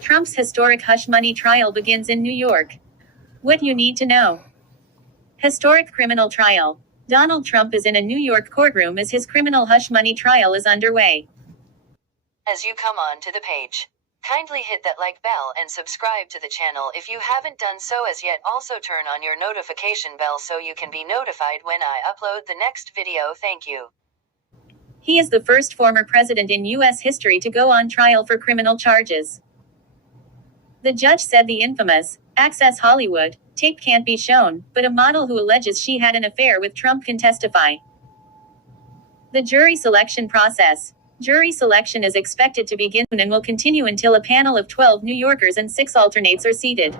Trump's historic hush money trial begins in New York. What you need to know. Historic criminal trial. Donald Trump is in a New York courtroom as his criminal hush money trial is underway. As you come on to the page, kindly hit that like bell and subscribe to the channel if you haven't done so as yet. Also turn on your notification bell so you can be notified when I upload the next video. Thank you. He is the first former president in U.S. history to go on trial for criminal charges. The judge said the infamous Access Hollywood tape can't be shown, but a model who alleges she had an affair with Trump can testify. The jury selection process. Jury selection is expected to begin and will continue until a panel of 12 New Yorkers and 6 alternates are seated.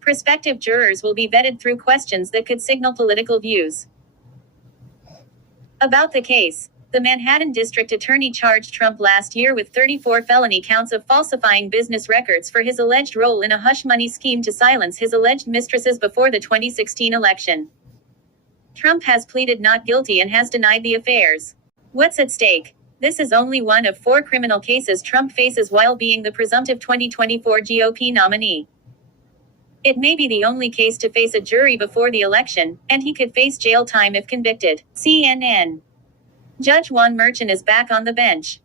Prospective jurors will be vetted through questions that could signal political views. About the case. The Manhattan District Attorney charged Trump last year with 34 felony counts of falsifying business records for his alleged role in a hush money scheme to silence his alleged mistresses before the 2016 election. Trump has pleaded not guilty and has denied the affairs. What's at stake? This is only one of 4 criminal cases Trump faces while being the presumptive 2024 GOP nominee. It may be the only case to face a jury before the election, and he could face jail time if convicted. CNN. Judge Juan Merchan is back on the bench.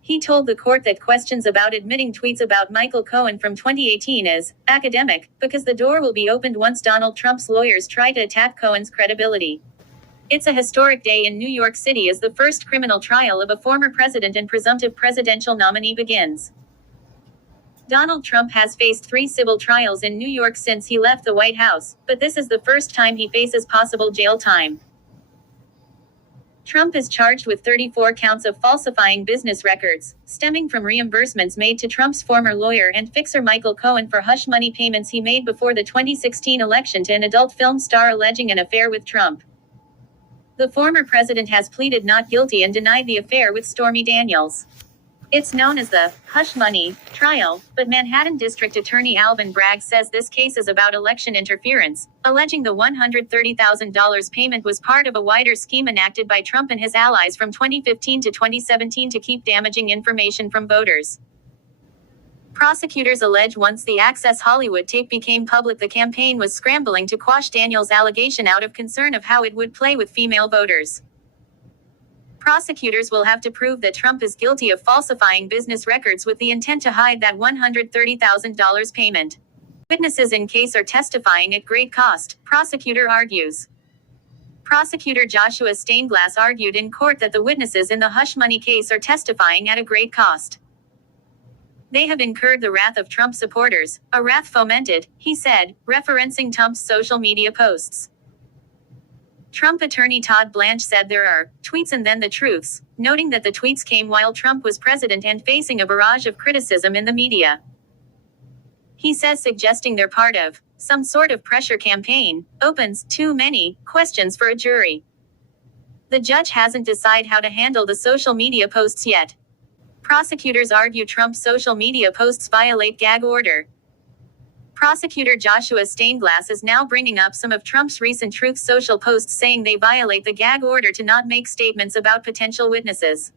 He told the court that questions about admitting tweets about Michael Cohen from 2018 is academic, because the door will be opened once Donald Trump's lawyers try to attack Cohen's credibility. It's a historic day in New York City as the first criminal trial of a former president and presumptive presidential nominee begins. Donald Trump has faced 3 civil trials in New York since he left the White House, but this is the first time he faces possible jail time. Trump is charged with 34 counts of falsifying business records, stemming from reimbursements made to Trump's former lawyer and fixer Michael Cohen for hush money payments he made before the 2016 election to an adult film star alleging an affair with Trump. The former president has pleaded not guilty and denied the affair with Stormy Daniels. It's known as the hush money trial, but Manhattan District Attorney Alvin Bragg says this case is about election interference, alleging the $130,000 payment was part of a wider scheme enacted by Trump and his allies from 2015 to 2017 to keep damaging information from voters. Prosecutors allege once the Access Hollywood tape became public, the campaign was scrambling to quash Daniels' allegation out of concern of how it would play with female voters. Prosecutors will have to prove that Trump is guilty of falsifying business records with the intent to hide that $130,000 payment. Witnesses in case are testifying at great cost, prosecutor argues. Prosecutor Joshua Stainglass argued in court that the witnesses in the hush money case are testifying at a great cost. They have incurred the wrath of Trump supporters, a wrath fomented, he said, referencing Trump's social media posts. Trump attorney Todd Blanche said there are tweets and then the truths, noting that the tweets came while Trump was president and facing a barrage of criticism in the media. He says suggesting they're part of some sort of pressure campaign opens too many questions for a jury. The judge hasn't decided how to handle the social media posts yet. Prosecutors argue Trump's social media posts violate gag order. Prosecutor Joshua Stainglass is now bringing up some of Trump's recent Truth Social posts, saying they violate the gag order to not make statements about potential witnesses.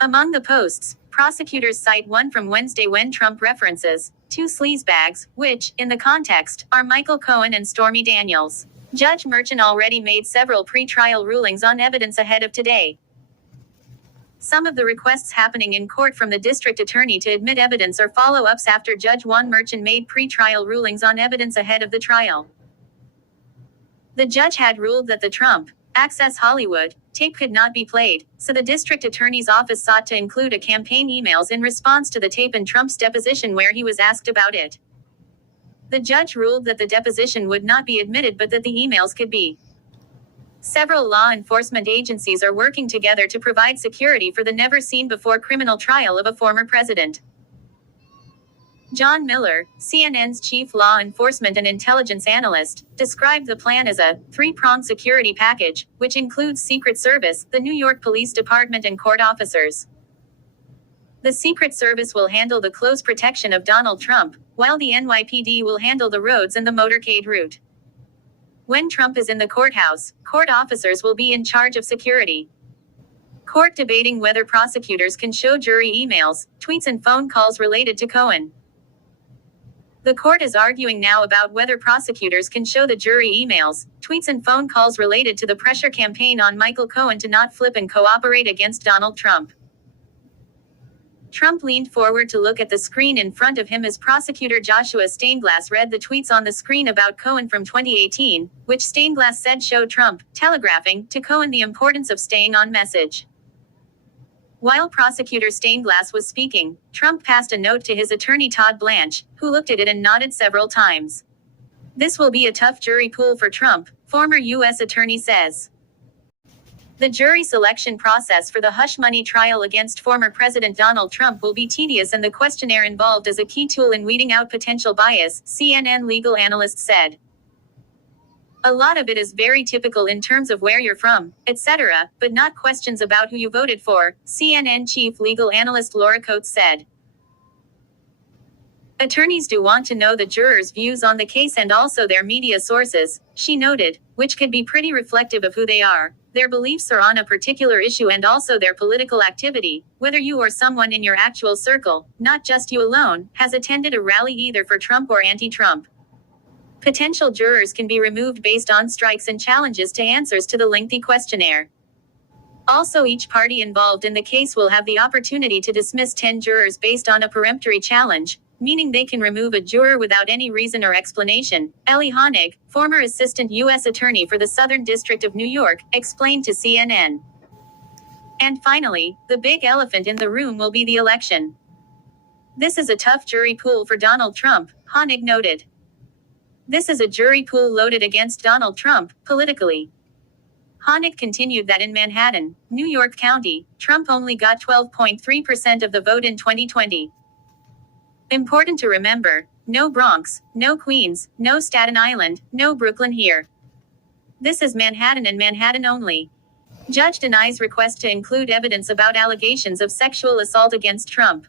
Among the posts, prosecutors cite one from Wednesday when Trump references 2 sleazebags, which, in the context, are Michael Cohen and Stormy Daniels. Judge Merchan already made several pre-trial rulings on evidence ahead of today. Some of the requests happening in court from the district attorney to admit evidence are follow-ups after Judge Juan Merchan made pre-trial rulings on evidence ahead of the trial. The judge had ruled that the Trump Access Hollywood tape could not be played, so the district attorney's office sought to include a campaign emails in response to the tape in Trump's deposition where he was asked about it. The judge ruled that the deposition would not be admitted but that the emails could be. Several law enforcement agencies are working together to provide security for the never-seen-before criminal trial of a former president. John Miller, CNN's chief law enforcement and intelligence analyst, described the plan as a 3-pronged security package, which includes Secret Service, the New York Police Department and court officers. The Secret Service will handle the close protection of Donald Trump, while the NYPD will handle the roads and the motorcade route. When Trump is in the courthouse, court officers will be in charge of security. Court debating whether prosecutors can show jury emails, tweets and phone calls related to Cohen. The court is arguing now about whether prosecutors can show the jury emails, tweets and phone calls related to the pressure campaign on Michael Cohen to not flip and cooperate against Donald Trump. Trump leaned forward to look at the screen in front of him as prosecutor Joshua Steinglass read the tweets on the screen about Cohen from 2018, which Steinglass said showed Trump telegraphing to Cohen the importance of staying on message. While prosecutor Steinglass was speaking, Trump passed a note to his attorney Todd Blanche, who looked at it and nodded several times. This will be a tough jury pool for Trump, former U.S. attorney says. The jury selection process for the hush money trial against former President Donald Trump will be tedious and the questionnaire involved is a key tool in weeding out potential bias, CNN legal analysts said. A lot of it is very typical in terms of where you're from, etc., but not questions about who you voted for, CNN chief legal analyst Laura Coates said. Attorneys do want to know the jurors' views on the case and also their media sources, she noted, which could be pretty reflective of who they are, their beliefs are on a particular issue and also their political activity, whether you or someone in your actual circle, not just you alone, has attended a rally either for Trump or anti-Trump. Potential jurors can be removed based on strikes and challenges to answers to the lengthy questionnaire. Also, each party involved in the case will have the opportunity to dismiss 10 jurors based on a peremptory challenge, meaning they can remove a juror without any reason or explanation, Ellie Honig, former assistant U.S. attorney for the Southern District of New York, explained to CNN. And finally, the big elephant in the room will be the election. This is a tough jury pool for Donald Trump, Honig noted. This is a jury pool loaded against Donald Trump, politically. Honig continued that in Manhattan, New York County, Trump only got 12.3% of the vote in 2020. Important to remember, no Bronx, no Queens, no Staten Island, no Brooklyn here. This is Manhattan and Manhattan only. Judge denies request to include evidence about allegations of sexual assault against Trump.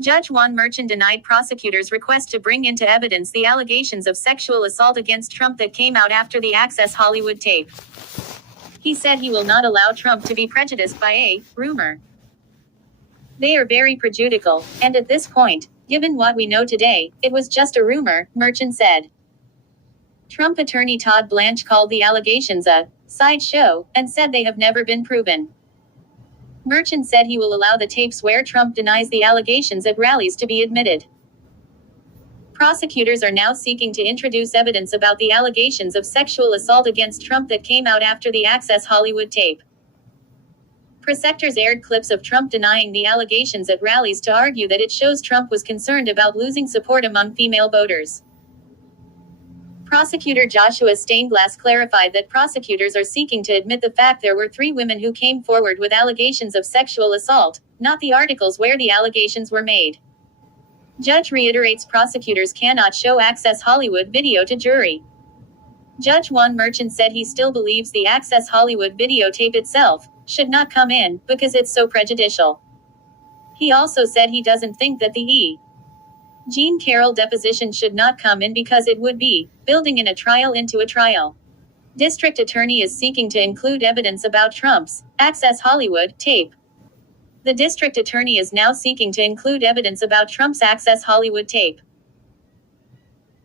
Judge Juan Merchan denied prosecutors' request to bring into evidence the allegations of sexual assault against Trump that came out after the Access Hollywood tape. He said he will not allow Trump to be prejudiced by a rumor. They are very prejudicial, and at this point, given what we know today, it was just a rumor, Merchan said. Trump attorney Todd Blanche called the allegations a sideshow and said they have never been proven. Merchan said he will allow the tapes where Trump denies the allegations at rallies to be admitted. Prosecutors are now seeking to introduce evidence about the allegations of sexual assault against Trump that came out after the Access Hollywood tape. Prosecutors aired clips of Trump denying the allegations at rallies to argue that it shows Trump was concerned about losing support among female voters. Prosecutor Joshua Steinglass clarified that prosecutors are seeking to admit the fact there were 3 women who came forward with allegations of sexual assault, not the articles where the allegations were made. Judge reiterates prosecutors cannot show Access Hollywood video to jury. Judge Juan Merchan said he still believes the Access Hollywood videotape itself should not come in because it's so prejudicial. He also said he doesn't think that the E. Jean Carroll deposition should not come in because it would be building in a trial into a trial. District attorney is seeking to include evidence about Trump's Access Hollywood tape. The district attorney is now seeking to include evidence about Trump's Access Hollywood tape.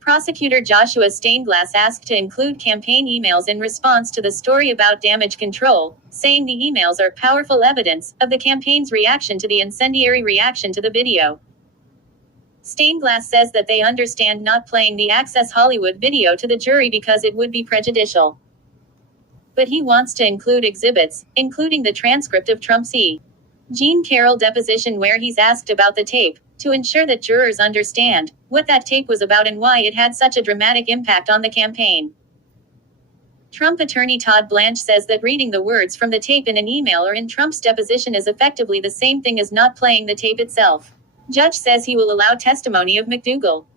Prosecutor Joshua Steinglass asked to include campaign emails in response to the story about damage control, saying the emails are powerful evidence of the campaign's reaction to the incendiary reaction to the video. Steinglass says that they understand not playing the Access Hollywood video to the jury because it would be prejudicial. But he wants to include exhibits, including the transcript of Trump's E. Jean Carroll deposition where he's asked about the tape, to ensure that jurors understand what that tape was about and why it had such a dramatic impact on the campaign. Trump attorney Todd Blanche says that reading the words from the tape in an email or in Trump's deposition is effectively the same thing as not playing the tape itself. Judge says he will allow testimony of McDougal.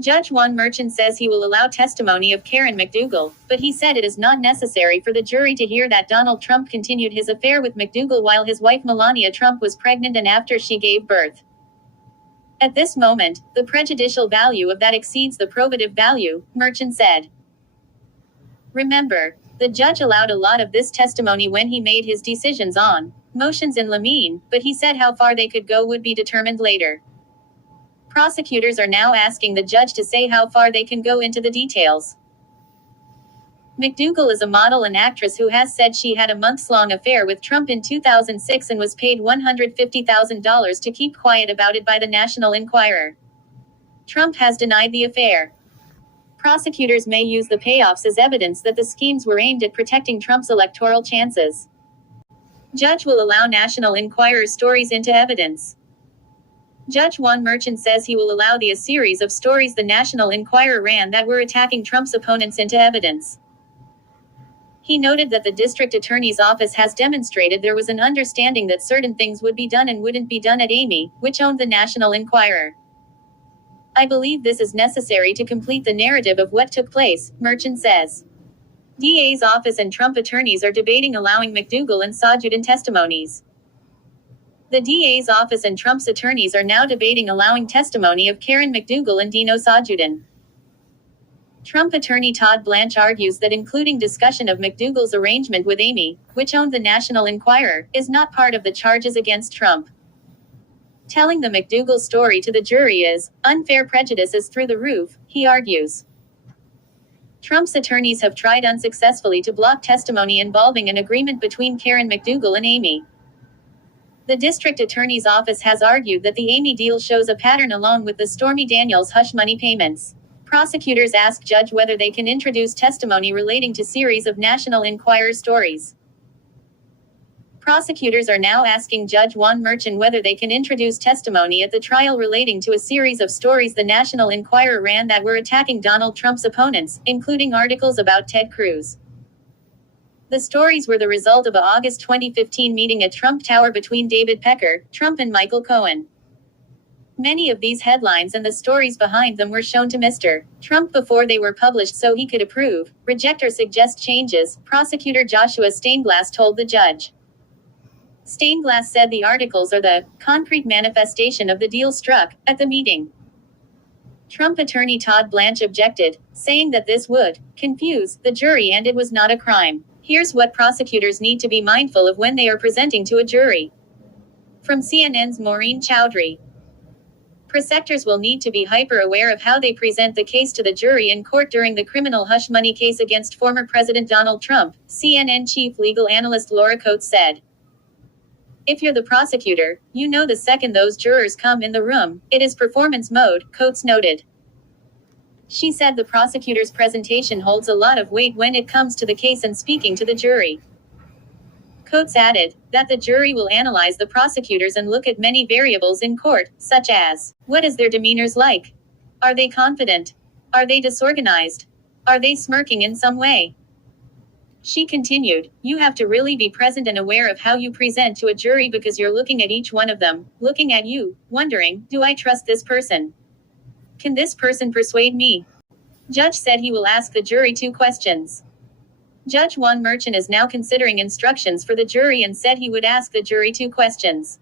Judge Juan Merchan says he will allow testimony of Karen McDougal, but he said it is not necessary for the jury to hear that Donald Trump continued his affair with McDougal while his wife Melania Trump was pregnant and after she gave birth. At this moment, the prejudicial value of that exceeds the probative value, Merchan said. Remember, The judge allowed a lot of this testimony when he made his decisions on motions in limine, but he said how far they could go would be determined later. Prosecutors are now asking the judge to say how far they can go into the details. McDougal is a model and actress who has said she had a months-long affair with Trump in 2006 and was paid $150,000 to keep quiet about it by the National Enquirer. Trump has denied the affair. Prosecutors may use the payoffs as evidence that the schemes were aimed at protecting Trump's electoral chances. Judge will allow National Enquirer stories into evidence. Judge Juan Merchan says he will allow a series of stories the National Enquirer ran that were attacking Trump's opponents into evidence. He noted that the district attorney's office has demonstrated there was an understanding that certain things would be done and wouldn't be done at Amy, which owned the National Enquirer. I believe this is necessary to complete the narrative of what took place, Merchan says. DA's office and Trump attorneys are debating allowing McDougal and Sajudin testimonies. The DA's office and Trump's attorneys are now debating allowing testimony of Karen McDougal and Dino Sajudin. Trump attorney Todd Blanche argues that including discussion of McDougal's arrangement with Amy, which owned the National Enquirer, is not part of the charges against Trump. Telling the McDougal story to the jury is unfair, prejudice is through the roof, he argues. Trump's attorneys have tried unsuccessfully to block testimony involving an agreement between Karen McDougal and Amy. The district attorney's office has argued that the Amy deal shows a pattern along with the Stormy Daniels hush money payments. Prosecutors ask judge whether they can introduce testimony relating to series of National Enquirer stories. Prosecutors are now asking Judge Juan Merchan whether they can introduce testimony at the trial relating to a series of stories the National Enquirer ran that were attacking Donald Trump's opponents, including articles about Ted Cruz. The stories were the result of an August 2015 meeting at Trump Tower between David Pecker, Trump and Michael Cohen. Many of these headlines and the stories behind them were shown to Mr. Trump before they were published so he could approve, reject or suggest changes, prosecutor Joshua Steinglass told the judge. Steinglass said the articles are the concrete manifestation of the deal struck at the meeting. Trump attorney Todd Blanche objected, saying that this would confuse the jury and it was not a crime. Here's what prosecutors need to be mindful of when they are presenting to a jury. From CNN's Maureen Chowdhury. Prosecutors will need to be hyper-aware of how they present the case to the jury in court during the criminal hush money case against former President Donald Trump, CNN chief legal analyst Laura Coates said. If you're the prosecutor, you know the second those jurors come in the room, it is performance mode, Coates noted. She said the prosecutor's presentation holds a lot of weight when it comes to the case and speaking to the jury. Coates added that the jury will analyze the prosecutors and look at many variables in court, such as, what is their demeanors like? Are they confident? Are they disorganized? Are they smirking in some way? She continued, you have to really be present and aware of how you present to a jury because you're looking at each one of them, looking at you, wondering, do I trust this person? Can this person persuade me? Judge said he will ask the jury 2 questions. Judge Juan Merchan is now considering instructions for the jury and said he would ask the jury 2 questions.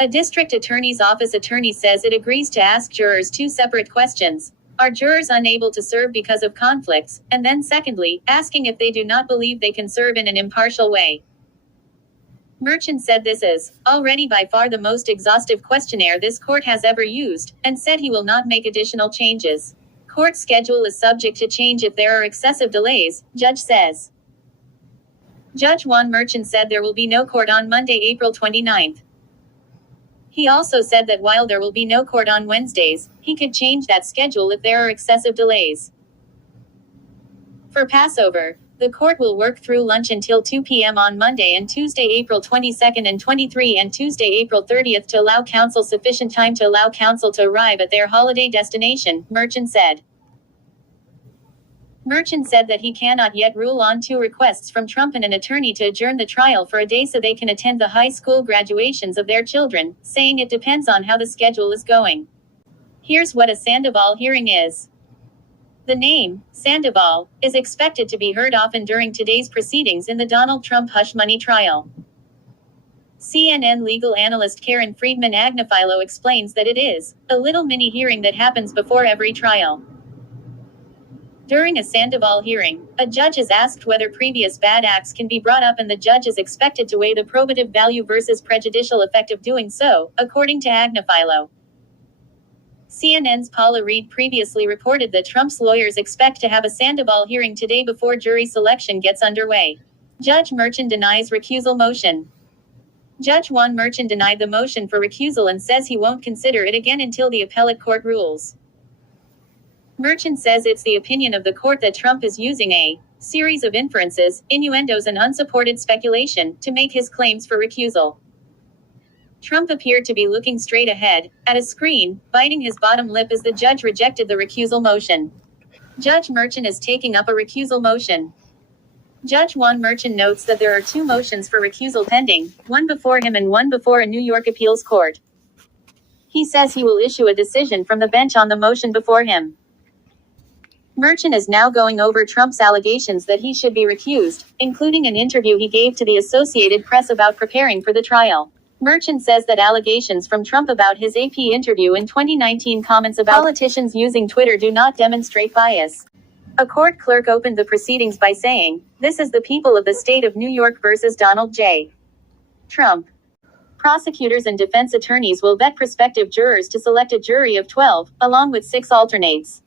A district attorney's office attorney says it agrees to ask jurors 2 separate questions. Are jurors unable to serve because of conflicts? And then secondly, asking if they do not believe they can serve in an impartial way. Merchan said this is already by far the most exhaustive questionnaire this court has ever used, and said he will not make additional changes. Court schedule is subject to change if there are excessive delays, judge says. Judge Juan Merchan said there will be no court on Monday, April 29th. He also said that while there will be no court on Wednesdays, he could change that schedule if there are excessive delays. For Passover, the court will work through lunch until 2 p.m. on Monday and Tuesday, April 22nd and 23 and Tuesday, April 30th to allow counsel sufficient time to allow counsel to arrive at their holiday destination, Merchan said. Merchan said that he cannot yet rule on 2 requests from Trump and an attorney to adjourn the trial for a day so they can attend the high school graduations of their children, saying it depends on how the schedule is going. Here's what a Sandoval hearing is. The name, Sandoval, is expected to be heard often during today's proceedings in the Donald Trump hush money trial. CNN legal analyst Karen Friedman Agnifilo explains that it is a little mini hearing that happens before every trial. During a Sandoval hearing, a judge is asked whether previous bad acts can be brought up, and the judge is expected to weigh the probative value versus prejudicial effect of doing so, according to Agnifilo. CNN's Paula Reed previously reported that Trump's lawyers expect to have a Sandoval hearing today before jury selection gets underway. Judge Merchan denies recusal motion. Judge Juan Merchan denied the motion for recusal and says he won't consider it again until the appellate court rules. Merchan says it's the opinion of the court that Trump is using a series of inferences, innuendos, and unsupported speculation to make his claims for recusal. Trump appeared to be looking straight ahead, at a screen, biting his bottom lip as the judge rejected the recusal motion. Judge Merchan is taking up a recusal motion. Judge Juan Merchan notes that there are 2 motions for recusal pending, one before him and one before a New York appeals court. He says he will issue a decision from the bench on the motion before him. Merchan is now going over Trump's allegations that he should be recused, including an interview he gave to the Associated Press about preparing for the trial. Merchan says that allegations from Trump about his AP interview in 2019 comments about politicians using Twitter do not demonstrate bias. A court clerk opened the proceedings by saying, "This is the people of the state of New York versus Donald J. Trump." Prosecutors and defense attorneys will vet prospective jurors to select a jury of 12, along with 6 alternates.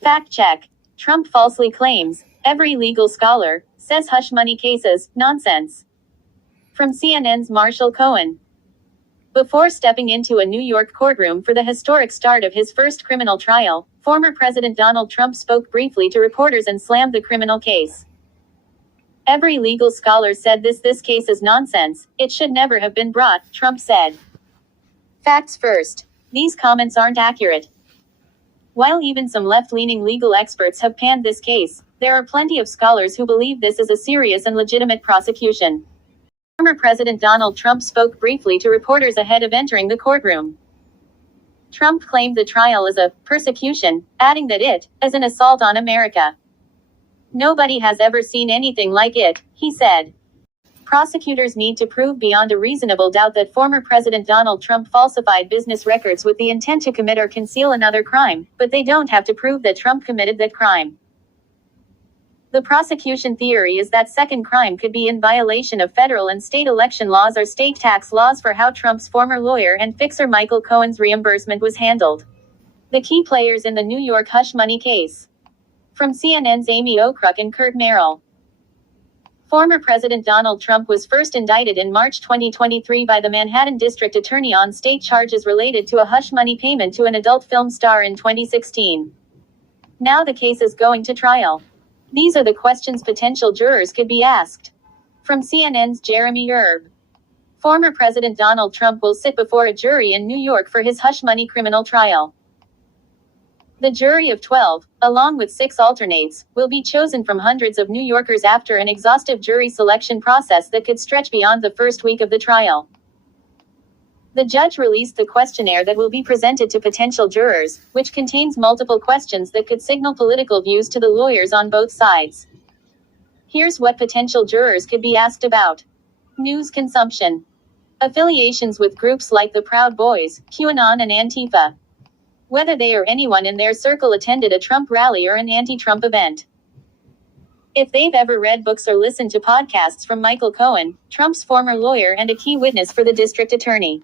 Fact check. Trump falsely claims, every legal scholar says hush money cases, nonsense. From CNN's Marshall Cohen. Before stepping into a New York courtroom for the historic start of his first criminal trial, former President Donald Trump spoke briefly to reporters and slammed the criminal case. Every legal scholar said this case is nonsense, it should never have been brought, Trump said. Facts first. These comments aren't accurate. While even some left-leaning legal experts have panned this case, there are plenty of scholars who believe this is a serious and legitimate prosecution. Former President Donald Trump spoke briefly to reporters ahead of entering the courtroom. Trump claimed the trial is a persecution, adding that it is an assault on America. Nobody has ever seen anything like it, he said. Prosecutors need to prove beyond a reasonable doubt that former President Donald Trump falsified business records with the intent to commit or conceal another crime, but they don't have to prove that Trump committed that crime. The prosecution theory is that second crime could be in violation of federal and state election laws or state tax laws for how Trump's former lawyer and fixer Michael Cohen's reimbursement was handled. The key players in the New York hush money case. From CNN's Amy Okruk and Kurt Merrill. Former President Donald Trump was first indicted in March 2023 by the Manhattan District Attorney on state charges related to a hush money payment to an adult film star in 2016. Now the case is going to trial. These are the questions potential jurors could be asked. From CNN's Jeremy Erb. Former President Donald Trump will sit before a jury in New York for his hush money criminal trial. The jury of 12, along with 6 alternates, will be chosen from hundreds of New Yorkers after an exhaustive jury selection process that could stretch beyond the first week of the trial. The judge released the questionnaire that will be presented to potential jurors, which contains multiple questions that could signal political views to the lawyers on both sides. Here's what potential jurors could be asked about. News consumption. Affiliations with groups like the Proud Boys, QAnon and Antifa. Whether they or anyone in their circle attended a Trump rally or an anti-Trump event. If they've ever read books or listened to podcasts from Michael Cohen, Trump's former lawyer and a key witness for the district attorney.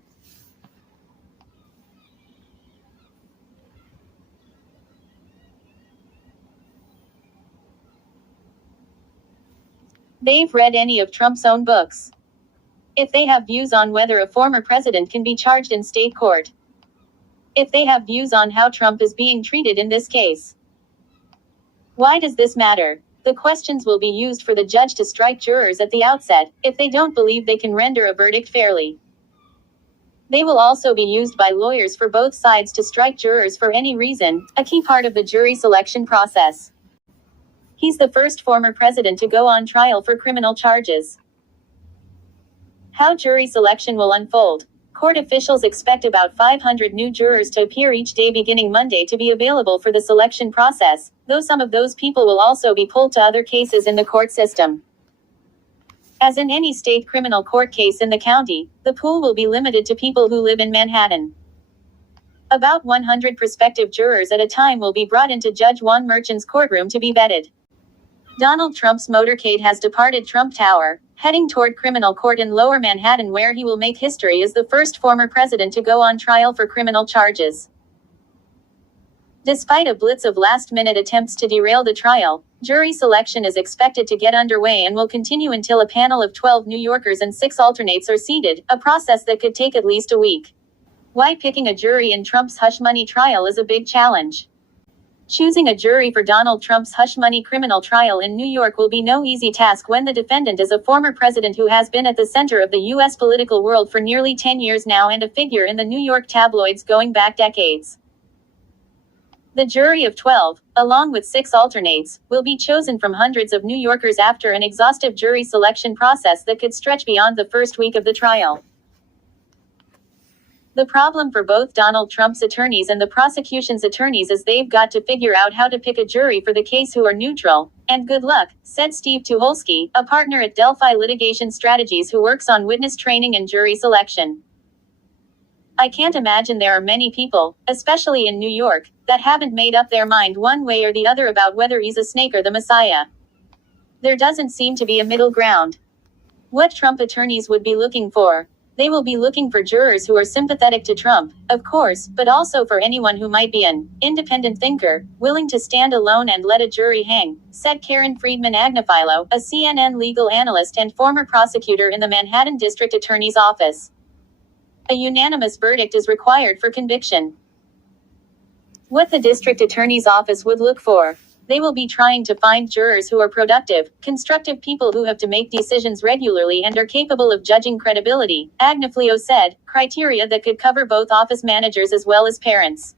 They've read any of Trump's own books. If they have views on whether a former president can be charged in state court. If they have views on how Trump is being treated in this case. Why does this matter? The questions will be used for the judge to strike jurors at the outset, if they don't believe they can render a verdict fairly. They will also be used by lawyers for both sides to strike jurors for any reason, a key part of the jury selection process. He's the first former president to go on trial for criminal charges. How jury selection will unfold. Court officials expect about 500 new jurors to appear each day beginning Monday to be available for the selection process, though some of those people will also be pulled to other cases in the court system. As in any state criminal court case in the county, the pool will be limited to people who live in Manhattan. About 100 prospective jurors at a time will be brought into Judge Juan Merchan's courtroom to be vetted. Donald Trump's motorcade has departed Trump Tower, heading toward criminal court in Lower Manhattan, where he will make history as the first former president to go on trial for criminal charges. Despite a blitz of last-minute attempts to derail the trial, jury selection is expected to get underway and will continue until a panel of 12 New Yorkers and 6 alternates are seated, a process that could take at least a week. Why picking a jury in Trump's hush money trial is a big challenge. Choosing a jury for Donald Trump's hush money criminal trial in New York will be no easy task when the defendant is a former president who has been at the center of the U.S. political world for nearly 10 years now and a figure in the New York tabloids going back decades. The jury of 12, along with 6 alternates, will be chosen from hundreds of New Yorkers after an exhaustive jury selection process that could stretch beyond the first week of the trial. The problem for both Donald Trump's attorneys and the prosecution's attorneys is they've got to figure out how to pick a jury for the case who are neutral. And good luck, said Steve Tucholsky, a partner at Delphi Litigation Strategies who works on witness training and jury selection. I can't imagine there are many people, especially in New York, that haven't made up their mind one way or the other about whether he's a snake or the Messiah. There doesn't seem to be a middle ground. What Trump attorneys would be looking for? They will be looking for jurors who are sympathetic to Trump, of course, but also for anyone who might be an independent thinker, willing to stand alone and let a jury hang, said Karen Friedman Agnifilo, a CNN legal analyst and former prosecutor in the Manhattan District Attorney's Office. A unanimous verdict is required for conviction. What the district attorney's office would look for. They will be trying to find jurors who are productive, constructive people who have to make decisions regularly and are capable of judging credibility, Agnifilo said, criteria that could cover both office managers as well as parents.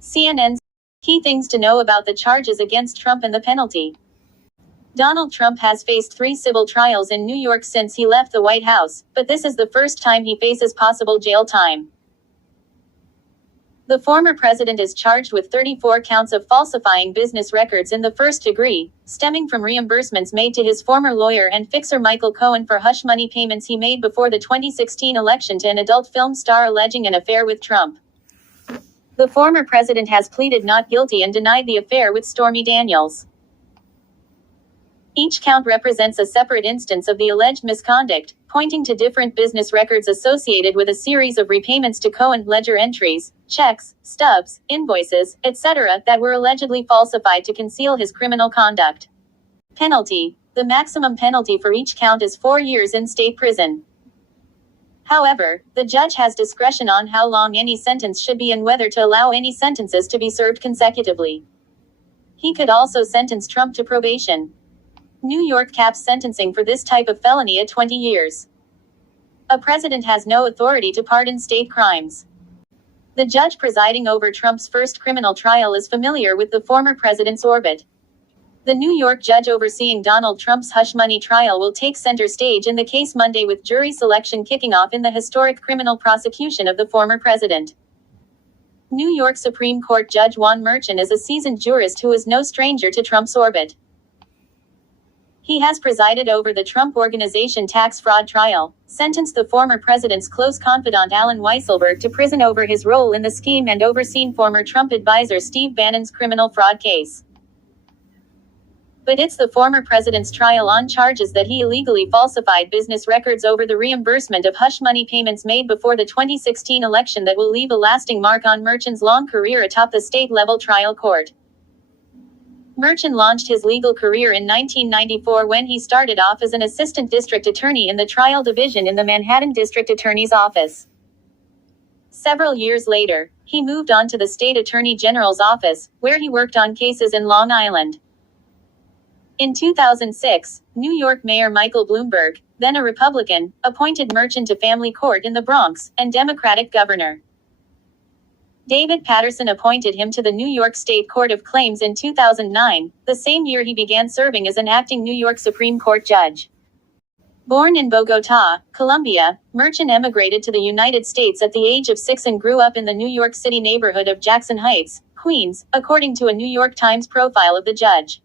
CNN's key things to know about the charges against Trump and the penalty. Donald Trump has faced 3 civil trials in New York since he left the White House, but this is the first time he faces possible jail time. The former president is charged with 34 counts of falsifying business records in the first degree, stemming from reimbursements made to his former lawyer and fixer Michael Cohen for hush money payments he made before the 2016 election to an adult film star alleging an affair with Trump. The former president has pleaded not guilty and denied the affair with Stormy Daniels. Each count represents a separate instance of the alleged misconduct, pointing to different business records associated with a series of repayments to Cohen, ledger entries, checks, stubs, invoices, etc. that were allegedly falsified to conceal his criminal conduct. Penalty. The maximum penalty for each count is 4 years in state prison. However, the judge has discretion on how long any sentence should be and whether to allow any sentences to be served consecutively. He could also sentence Trump to probation. New York caps sentencing for this type of felony at 20 years. A president has no authority to pardon state crimes. The judge presiding over Trump's first criminal trial is familiar with the former president's orbit. The New York judge overseeing Donald Trump's hush money trial will take center stage in the case Monday, with jury selection kicking off in the historic criminal prosecution of the former president. New York Supreme Court Judge Juan Merchan is a seasoned jurist who is no stranger to Trump's orbit. He has presided over the Trump Organization tax fraud trial, sentenced the former president's close confidant Allen Weisselberg to prison over his role in the scheme, and overseen former Trump advisor Steve Bannon's criminal fraud case. But it's the former president's trial on charges that he illegally falsified business records over the reimbursement of hush money payments made before the 2016 election that will leave a lasting mark on Merchan's long career atop the state-level trial court. Merchan launched his legal career in 1994 when he started off as an assistant district attorney in the trial division in the Manhattan District Attorney's Office. Several years later, he moved on to the state attorney general's office, where he worked on cases in Long Island. In 2006, New York Mayor Michael Bloomberg, then a Republican, appointed Merchan to family court in the Bronx, and Democratic Governor David Paterson appointed him to the New York State Court of Claims in 2009, the same year he began serving as an acting New York Supreme Court judge. Born in Bogota, Colombia, Merchan emigrated to the United States at the age of 6 and grew up in the New York City neighborhood of Jackson Heights, Queens, according to a New York Times profile of the judge.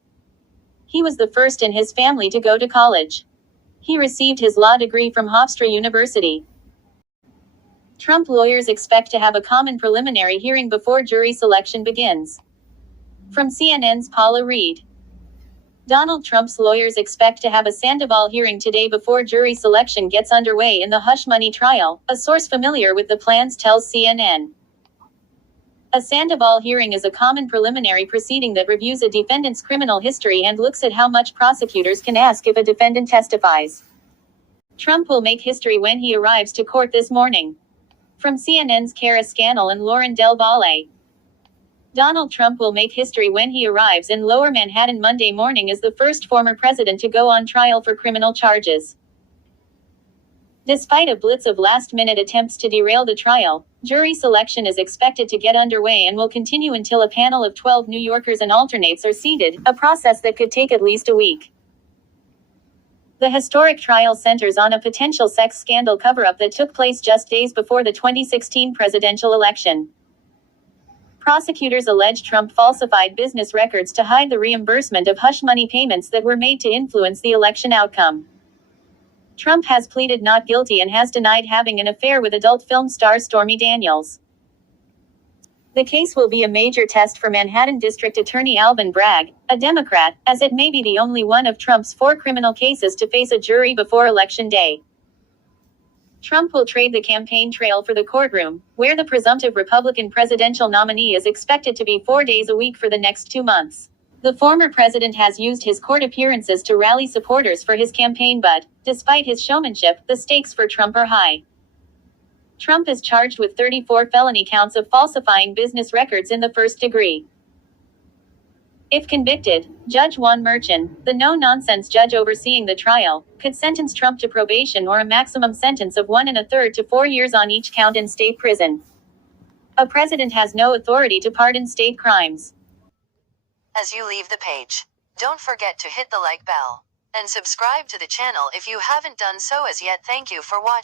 He was the first in his family to go to college. He received his law degree from Hofstra University. Trump lawyers expect to have a common preliminary hearing before jury selection begins. From CNN's Paula Reed. Donald Trump's lawyers expect to have a Sandoval hearing today before jury selection gets underway in the hush money trial, a source familiar with the plans tells CNN. A Sandoval hearing is a common preliminary proceeding that reviews a defendant's criminal history and looks at how much prosecutors can ask if a defendant testifies. Trump will make history when he arrives to court this morning. From CNN's Kara Scannell and Lauren Del Valle. Donald Trump will make history when he arrives in Lower Manhattan Monday morning as the first former president to go on trial for criminal charges. Despite a blitz of last-minute attempts to derail the trial, jury selection is expected to get underway and will continue until a panel of 12 New Yorkers and alternates are seated, a process that could take at least a week. The historic trial centers on a potential sex scandal cover-up that took place just days before the 2016 presidential election. Prosecutors allege Trump falsified business records to hide the reimbursement of hush money payments that were made to influence the election outcome. Trump has pleaded not guilty and has denied having an affair with adult film star Stormy Daniels. The case will be a major test for Manhattan District Attorney Alvin Bragg, a Democrat, as it may be the only one of Trump's 4 criminal cases to face a jury before Election Day. Trump will trade the campaign trail for the courtroom, where the presumptive Republican presidential nominee is expected to be 4 days a week for the next 2 months. The former president has used his court appearances to rally supporters for his campaign, but, despite his showmanship, the stakes for Trump are high. Trump is charged with 34 felony counts of falsifying business records in the first degree. If convicted, Judge Juan Merchan, the no-nonsense judge overseeing the trial, could sentence Trump to probation or a maximum sentence of 1 1/3 to 4 years on each count in state prison. A president has no authority to pardon state crimes. As you leave the page, don't forget to hit the like bell and subscribe to the channel if you haven't done so as yet. Thank you for watching.